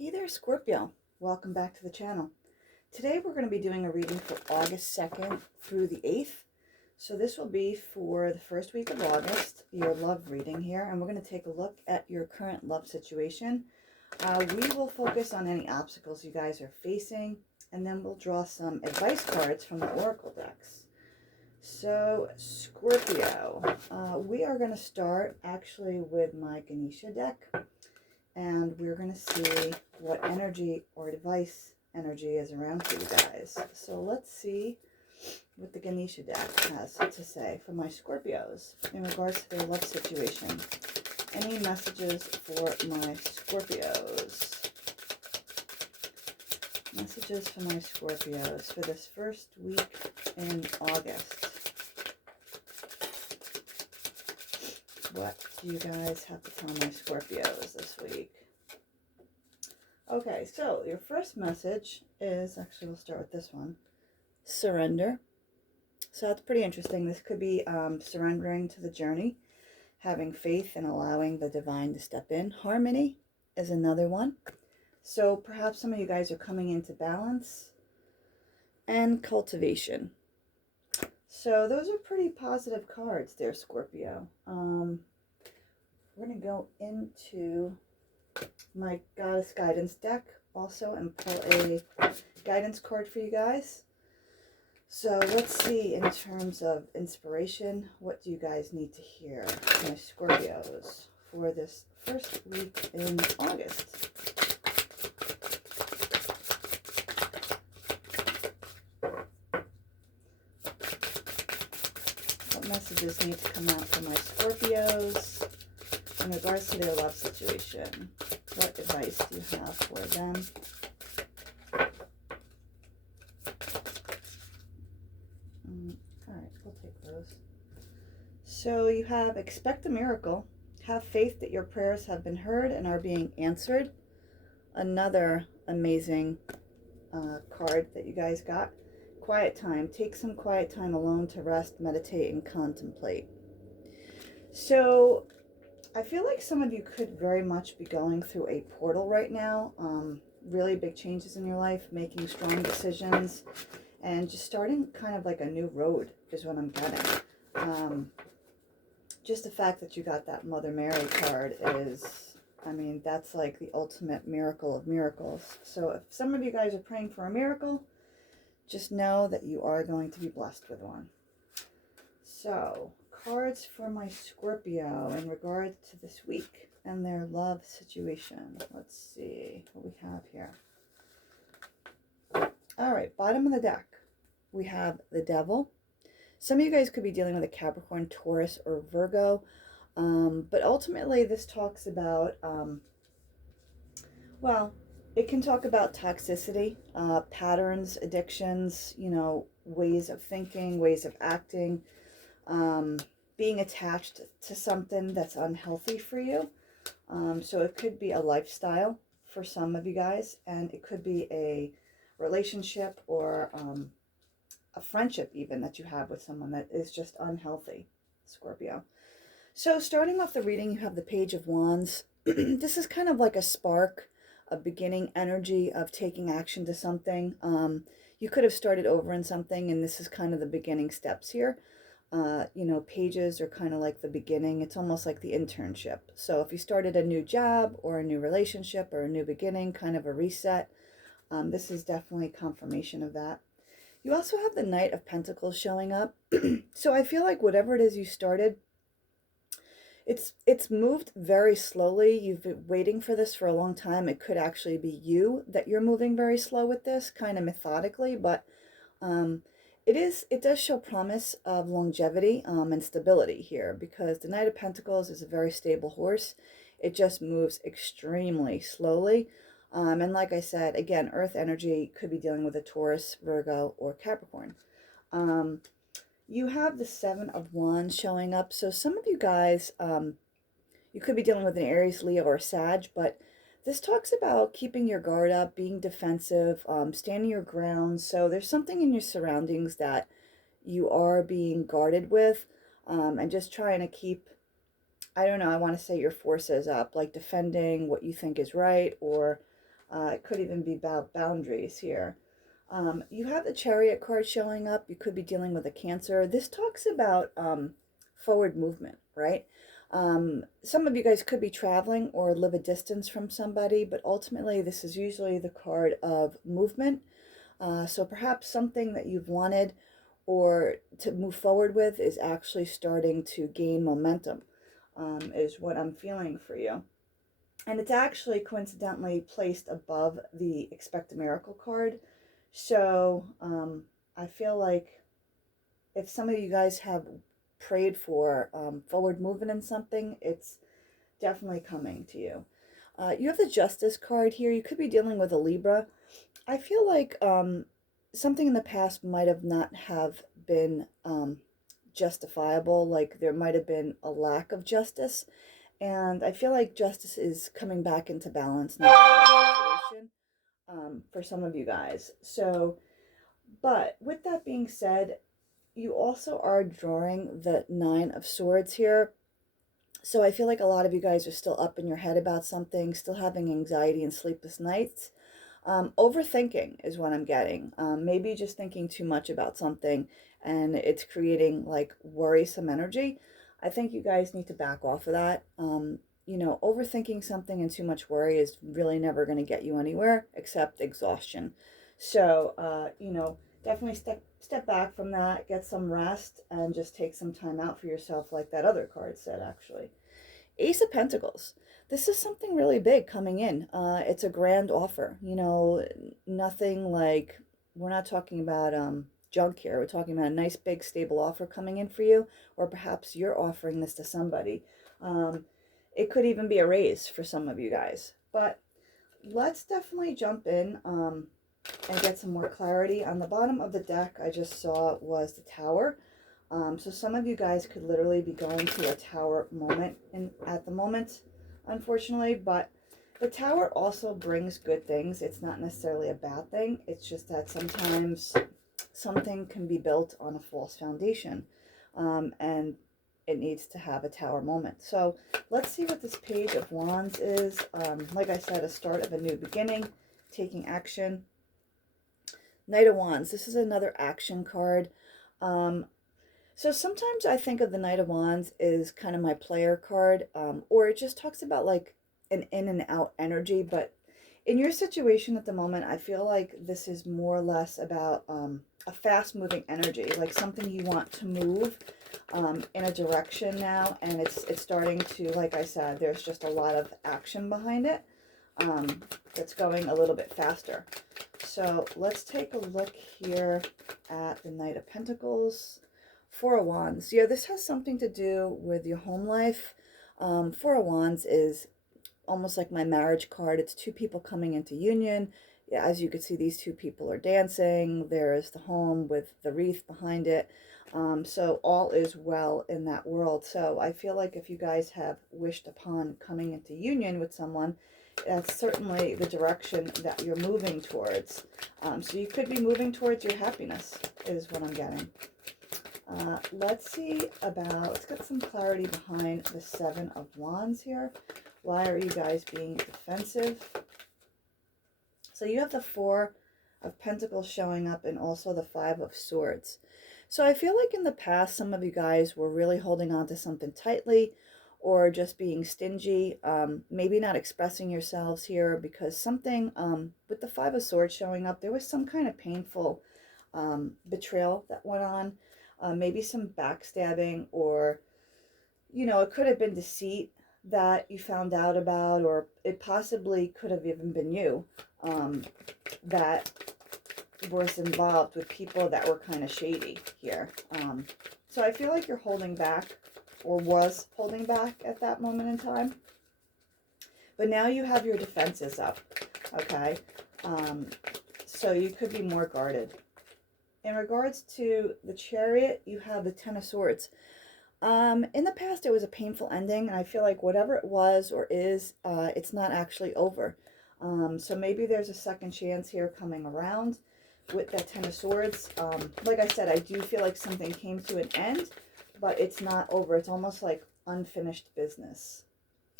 Hey there, Scorpio. Welcome back to the channel. Today we're going to be doing a reading for August 2nd through the 8th. So this will be for the first week of August, your love reading here, and we're going to take a look at your current love situation. We will focus on any obstacles you guys are facing, and then we'll draw some advice cards from the Oracle decks. So, Scorpio, we are going to start actually with my Ganesha deck. And we're going to see what energy or advice energy is around for you guys. So let's see what the Ganesha deck has to say for my Scorpios in regards to their love situation. Any messages for my Scorpios? Messages for my Scorpios for this first week in August. What do you guys have to tell my Scorpios this week? Okay, so your first message is, actually we'll start with this one, surrender. So that's pretty interesting. This could be surrendering to the journey, having faith and allowing the divine to step in. Harmony is another one. So perhaps some of you guys are coming into balance, and cultivation. So those are pretty positive cards there, Scorpio. We're going to go into my Goddess Guidance deck also and pull a guidance card for you guys. So let's see, in terms of inspiration, what do you guys need to hear, my Scorpios, for this first week in August? What messages need to come out for my Scorpios in regards to their love situation? What advice do you have for them? All right, we'll take those. So you have expect a miracle. Have faith that your prayers have been heard and are being answered. Another amazing card that you guys got. Quiet time. Take some quiet time alone to rest, meditate, and contemplate. So I feel like some of you could very much be going through a portal right now. Really big changes in your life, making strong decisions, and just starting kind of like a new road is what I'm getting. Just the fact that you got that Mother Mary card is, I mean, that's like the ultimate miracle of miracles. So if some of you guys are praying for a miracle, just know that you are going to be blessed with one. So, cards for my Scorpio in regard to this week and their love situation. Let's see what we have here. All right, bottom of the deck, we have the Devil. Some of you guys could be dealing with a Capricorn, Taurus, or Virgo. But ultimately, this talks about, well, it can talk about toxicity, patterns, addictions, you know, ways of thinking, ways of acting, being attached to something that's unhealthy for you. So it could be a lifestyle for some of you guys, and it could be a relationship or a friendship even that you have with someone that is just unhealthy, Scorpio. So starting off the reading, you have the Page of Wands. This is kind of like a spark, a beginning energy of taking action to something. You could have started over in something, and this is kind of the beginning steps here. You know, pages are kind of like the beginning. It's almost like the internship. So if you started a new job or a new relationship or a new beginning, kind of a reset, this is definitely confirmation of that. You also have the Knight of Pentacles showing up. So I feel like whatever it is you started, it's moved very slowly. You've been waiting for this for a long time. It could actually be you that you're moving very slow with this, kind of methodically, but it does show promise of longevity and stability here, because the Knight of Pentacles is a very stable horse. It just moves extremely slowly. And like I said, again, earth energy could be dealing with a Taurus, Virgo, or Capricorn. You have the Seven of Wands showing up. So some of you guys, you could be dealing with an Aries, Leo, or Sag, but this talks about keeping your guard up, being defensive, standing your ground. So there's something in your surroundings that you are being guarded with, and just trying to keep, I don't know, I want to say your forces up, like defending what you think is right, or It could even be about boundaries here. You have the Chariot card showing up. You could be dealing with a Cancer. This talks about forward movement, right? Some of you guys could be traveling or live a distance from somebody, but ultimately this is usually the card of movement. So perhaps something that you've wanted or to move forward with is actually starting to gain momentum, is what I'm feeling for you. And it's actually coincidentally placed above the Expect a Miracle card. So I feel like if some of you guys have prayed for forward movement in something, it's definitely coming to you. You have the Justice card here. You could be dealing with a Libra. I feel like something in the past might have not have been justifiable. Like there might have been a lack of justice. And I feel like justice is coming back into balance now in this situation for some of you guys. So, but with that being said, you also are drawing the Nine of Swords here. So I feel like a lot of you guys are still up in your head about something, still having anxiety and sleepless nights. Overthinking is what I'm getting. Maybe just thinking too much about something and it's creating like worrisome energy. I think you guys need to back off of that. Overthinking something and too much worry is really never going to get you anywhere except exhaustion. So, definitely step back from that, get some rest, and just take some time out for yourself, like that other card said, actually. Ace of Pentacles. This is something really big coming in. It's a grand offer. Nothing like, we're not talking about junk here. We're talking about a nice, big, stable offer coming in for you, or perhaps you're offering this to somebody. It could even be a raise for some of you guys. But let's definitely jump in and get some more clarity. On the bottom of the deck, I just saw was the Tower. So some of you guys could literally be going through a Tower moment at the moment, unfortunately, but the Tower also brings good things. It's not necessarily a bad thing. It's just that sometimes something can be built on a false foundation, and it needs to have a Tower moment. So let's see what this Page of Wands is. Like I said, a start of a new beginning, taking action. Knight of Wands. This is another action card. So sometimes I think of the Knight of Wands as kind of my player card, or it just talks about like an in and out energy. But in your situation at the moment, I feel like this is more or less about a fast moving energy, like something you want to move in a direction now. And it's starting to, like I said, there's just a lot of action behind it that's going a little bit faster. So let's take a look here at the Knight of Pentacles. Four of Wands. Yeah, this has something to do with your home life. Four of Wands is almost like my marriage card. It's two people coming into union. Yeah, as you can see, these two people are dancing. There's the home with the wreath behind it. So all is well in that world. So I feel like if you guys have wished upon coming into union with someone, that's certainly the direction that you're moving towards. So you could be moving towards your happiness, is what I'm getting. Let's get some clarity behind the Seven of Wands here. Why are you guys being defensive? So you have the Four of Pentacles showing up and also the Five of Swords. So I feel like in the past, some of you guys were really holding on to something tightly or just being stingy, maybe not expressing yourselves here because something, with the Five of Swords showing up, there was some kind of painful betrayal that went on. Maybe some backstabbing, or, it could have been deceit that you found out about, or it possibly could have even been you that was involved with people that were kind of shady here. So I feel like you're holding back, or was holding back at that moment in time. But now you have your defenses up, okay? So you could be more guarded. In regards to the Chariot, you have the Ten of Swords. In the past, it was a painful ending, and I feel like whatever it was or is, it's not actually over. So maybe there's a second chance here coming around with that Ten of Swords. Like I said, I do feel like something came to an end, but it's not over. It's almost like unfinished business.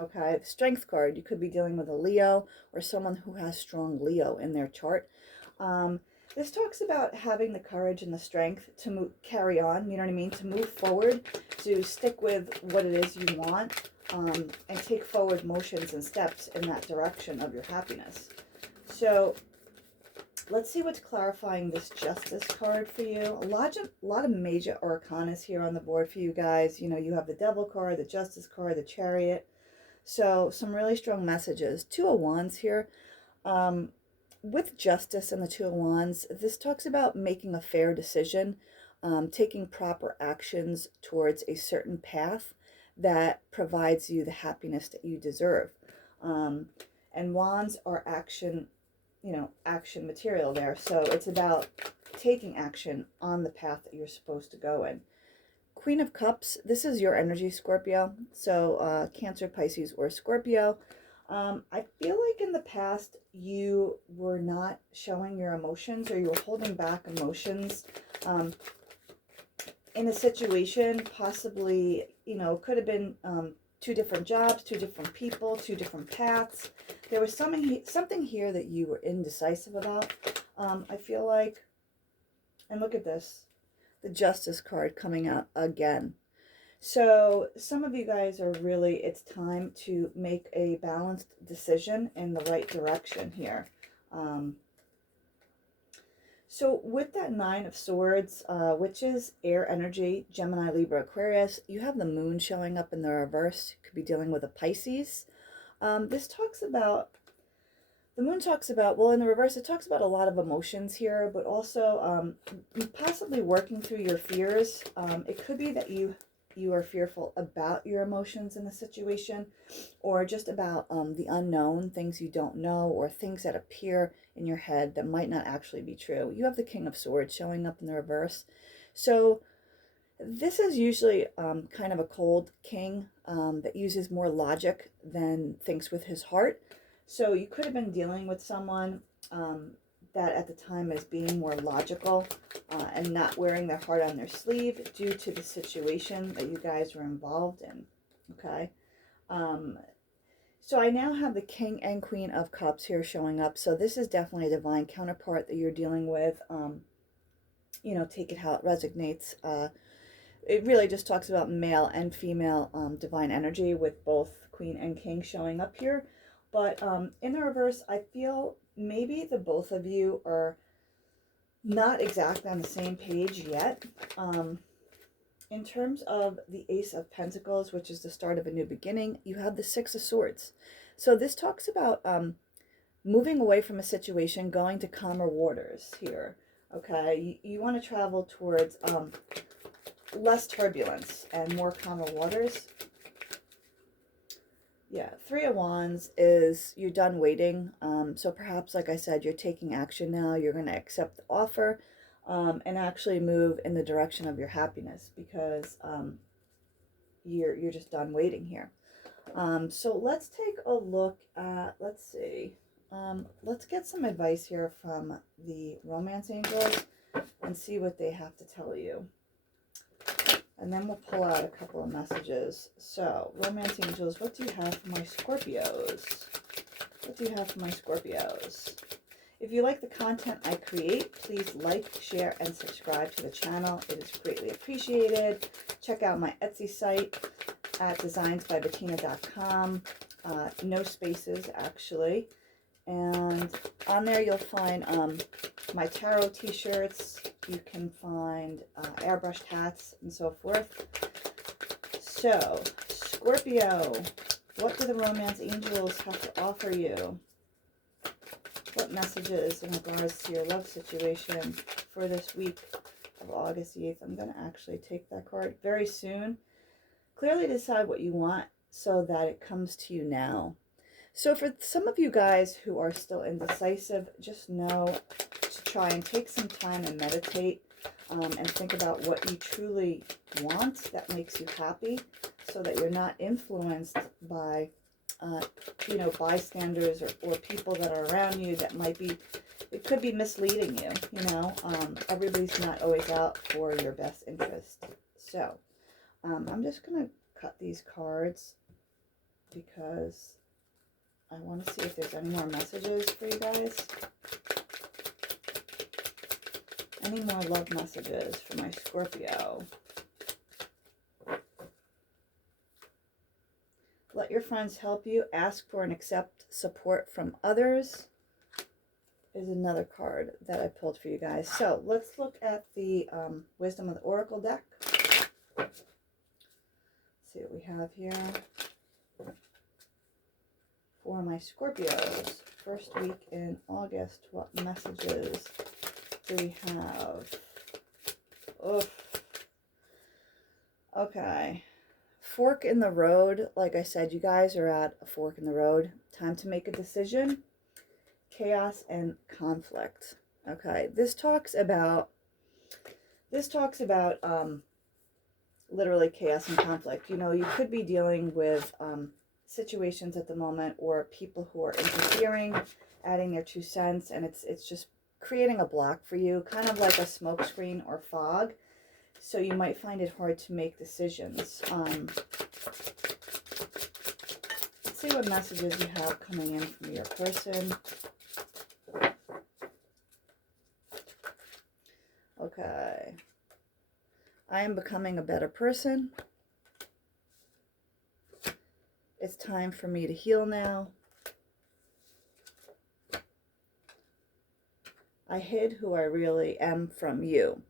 Okay, the Strength card, you could be dealing with a Leo or someone who has strong Leo in their chart. Um, this talks about having the courage and the strength to carry on, you know what I mean, to move forward, to stick with what it is you want, and take forward motions and steps in that direction of your happiness. So let's see what's clarifying this Justice card for you. A lot of major arcanas here on the board for you guys. You know, you have the Devil card, the Justice card, the Chariot. So some really strong messages. Two of Wands here. With Justice and the Two of Wands, this talks about making a fair decision, taking proper actions towards a certain path that provides you the happiness that you deserve. And Wands are action, you know, action material there. So it's about taking action on the path that you're supposed to go in. Queen of Cups, this is your energy, Scorpio. So Cancer, Pisces, or Scorpio. I feel like in the past you were not showing your emotions, or you were holding back emotions in a situation, possibly, you know, could have been two different jobs, two different people, two different paths. There was something here that you were indecisive about. I feel like, and look at this, the Justice card coming out again. So some of you guys are really, it's time to make a balanced decision in the right direction here. So with that Nine of Swords, which is air energy, Gemini, Libra, Aquarius, you have the moon showing up in the reverse. You could be dealing with a Pisces. This talks about, the moon talks about, well, in the reverse, it talks about a lot of emotions here, but also possibly working through your fears. It could be that you are fearful about your emotions in the situation, or just about the unknown, things you don't know, or things that appear in your head that might not actually be true. You have the King of Swords showing up in the reverse. So this is usually kind of a cold king that uses more logic than thinks with his heart. So you could have been dealing with someone that at the time is being more logical and not wearing their heart on their sleeve due to the situation that you guys were involved in. Okay. So I now have the King and Queen of Cups here showing up. So this is definitely a divine counterpart that you're dealing with. You know, take it how it resonates. It really just talks about male and female divine energy with both Queen and King showing up here. But in the reverse, I feel maybe the both of you are not exactly on the same page yet. In terms of the Ace of Pentacles, which is the start of a new beginning, you have the Six of Swords. So this talks about moving away from a situation, going to calmer waters here. Okay, you want to travel towards less turbulence and more calmer waters. Yeah, Three of Wands is you're done waiting. So perhaps, like I said, you're taking action now. You're going to accept the offer and actually move in the direction of your happiness, because you're just done waiting here. So let's take a look at, let's see. Let's get some advice here from the romance angels and see what they have to tell you. And then we'll pull out a couple of messages. So, romance angels, what do you have for my Scorpios? What do you have for my Scorpios? If you like the content I create, please like, share, and subscribe to the channel. It is greatly appreciated. Check out my Etsy site at designsbybettina.com. No spaces, actually. And on there you'll find my tarot t-shirts. You can find airbrushed hats and so forth. So, Scorpio, what do the romance angels have to offer you? What messages in regards to your love situation for this week of August 8th? I'm going to actually take that card very soon. Clearly decide what you want so that it comes to you now. So for some of you guys who are still indecisive, just know to try and take some time and meditate and think about what you truly want that makes you happy, so that you're not influenced by, you know, bystanders or people that are around you that might be, it could be misleading you, you know. Everybody's not always out for your best interest. So I'm just going to cut these cards. because I want to see if there's any more messages for you guys. Any more love messages for my Scorpio? Let your friends help you. Ask for and accept support from others is another card that I pulled for you guys. So let's look at the Wisdom of the Oracle deck. Let's see what we have here. For my Scorpios, first week in August, what messages do we have? Oof. Okay. Fork in the road. Like I said, you guys are at a fork in the road. Time to make a decision. Chaos and conflict. Okay. This talks about literally chaos and conflict. You know, you could be dealing with situations at the moment or people who are interfering, adding their 2 cents, and it's just creating a block for you, kind of like a smoke screen or fog. So you might find it hard to make decisions. Let's see what messages you have coming in from your person. Okay. I am becoming a better person. It's time for me to heal now. I hid who I really am from you.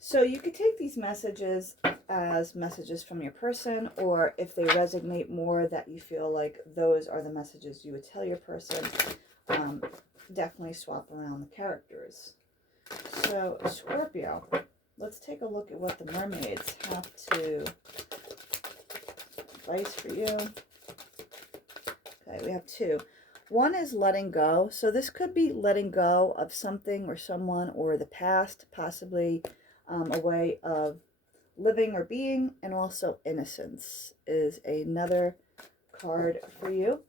So you could take these messages as messages from your person, or if they resonate more that you feel like those are the messages you would tell your person, definitely swap around the characters. So Scorpio, let's take a look at what the mermaids have to advice for you. Okay, we have 2. One is letting go. So this could be letting go of something or someone or the past, possibly a way of living or being, and also innocence is another card for you.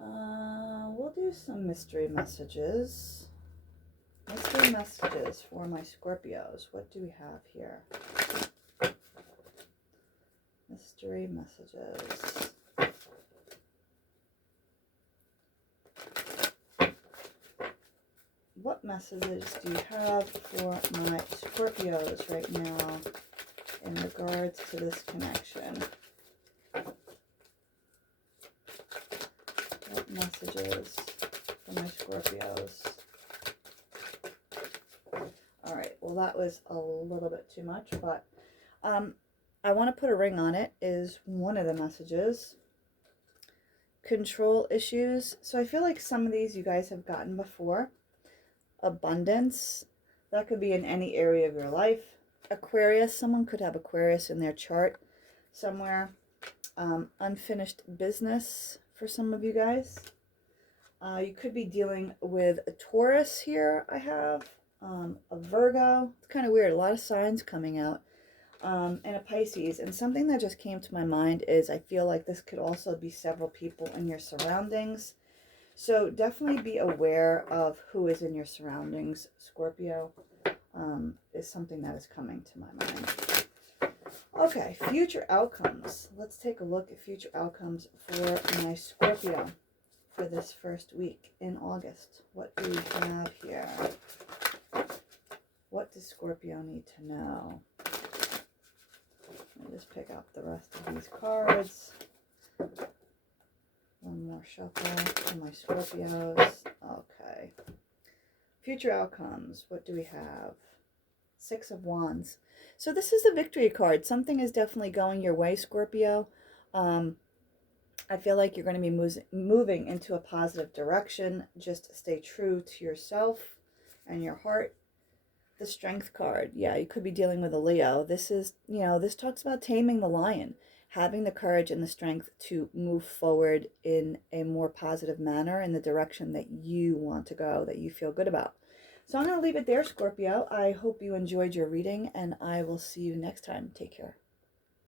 We'll do some mystery messages. Mystery messages for my Scorpios. What do we have here? Mystery messages. What messages do you have for my Scorpios right now in regards to this connection? What messages for my Scorpios? All right, well, that was a little bit too much, but I want to put a ring on it is one of the messages. Control issues. So I feel like some of these you guys have gotten before. Abundance, that could be in any area of your life. Aquarius, someone could have Aquarius in their chart somewhere. Unfinished business for some of you guys. You could be dealing with a Taurus here. I have a Virgo. It's kind of weird, a lot of signs coming out, and a Pisces. And something that just came to my mind is I feel like this could also be several people in your surroundings. So definitely be aware of who is in your surroundings, Scorpio, is something that is coming to my mind. Okay, future outcomes. Let's take a look at future outcomes for my Scorpio for this first week in August. What do we have here? What does Scorpio need to know? Let me just pick up the rest of these cards. One more shuffle for my Scorpios. Okay. Future outcomes. What do we have? 6 of Wands. So this is the victory card. Something is definitely going your way, Scorpio. I feel like you're going to be moving into a positive direction. Just stay true to yourself and your heart. The Strength card. Yeah, you could be dealing with a Leo. This is, you know, this talks about taming the lion. Having the courage and the strength to move forward in a more positive manner in the direction that you want to go, that you feel good about. So I'm going to leave it there, Scorpio. I hope you enjoyed your reading, and I will see you next time. Take care.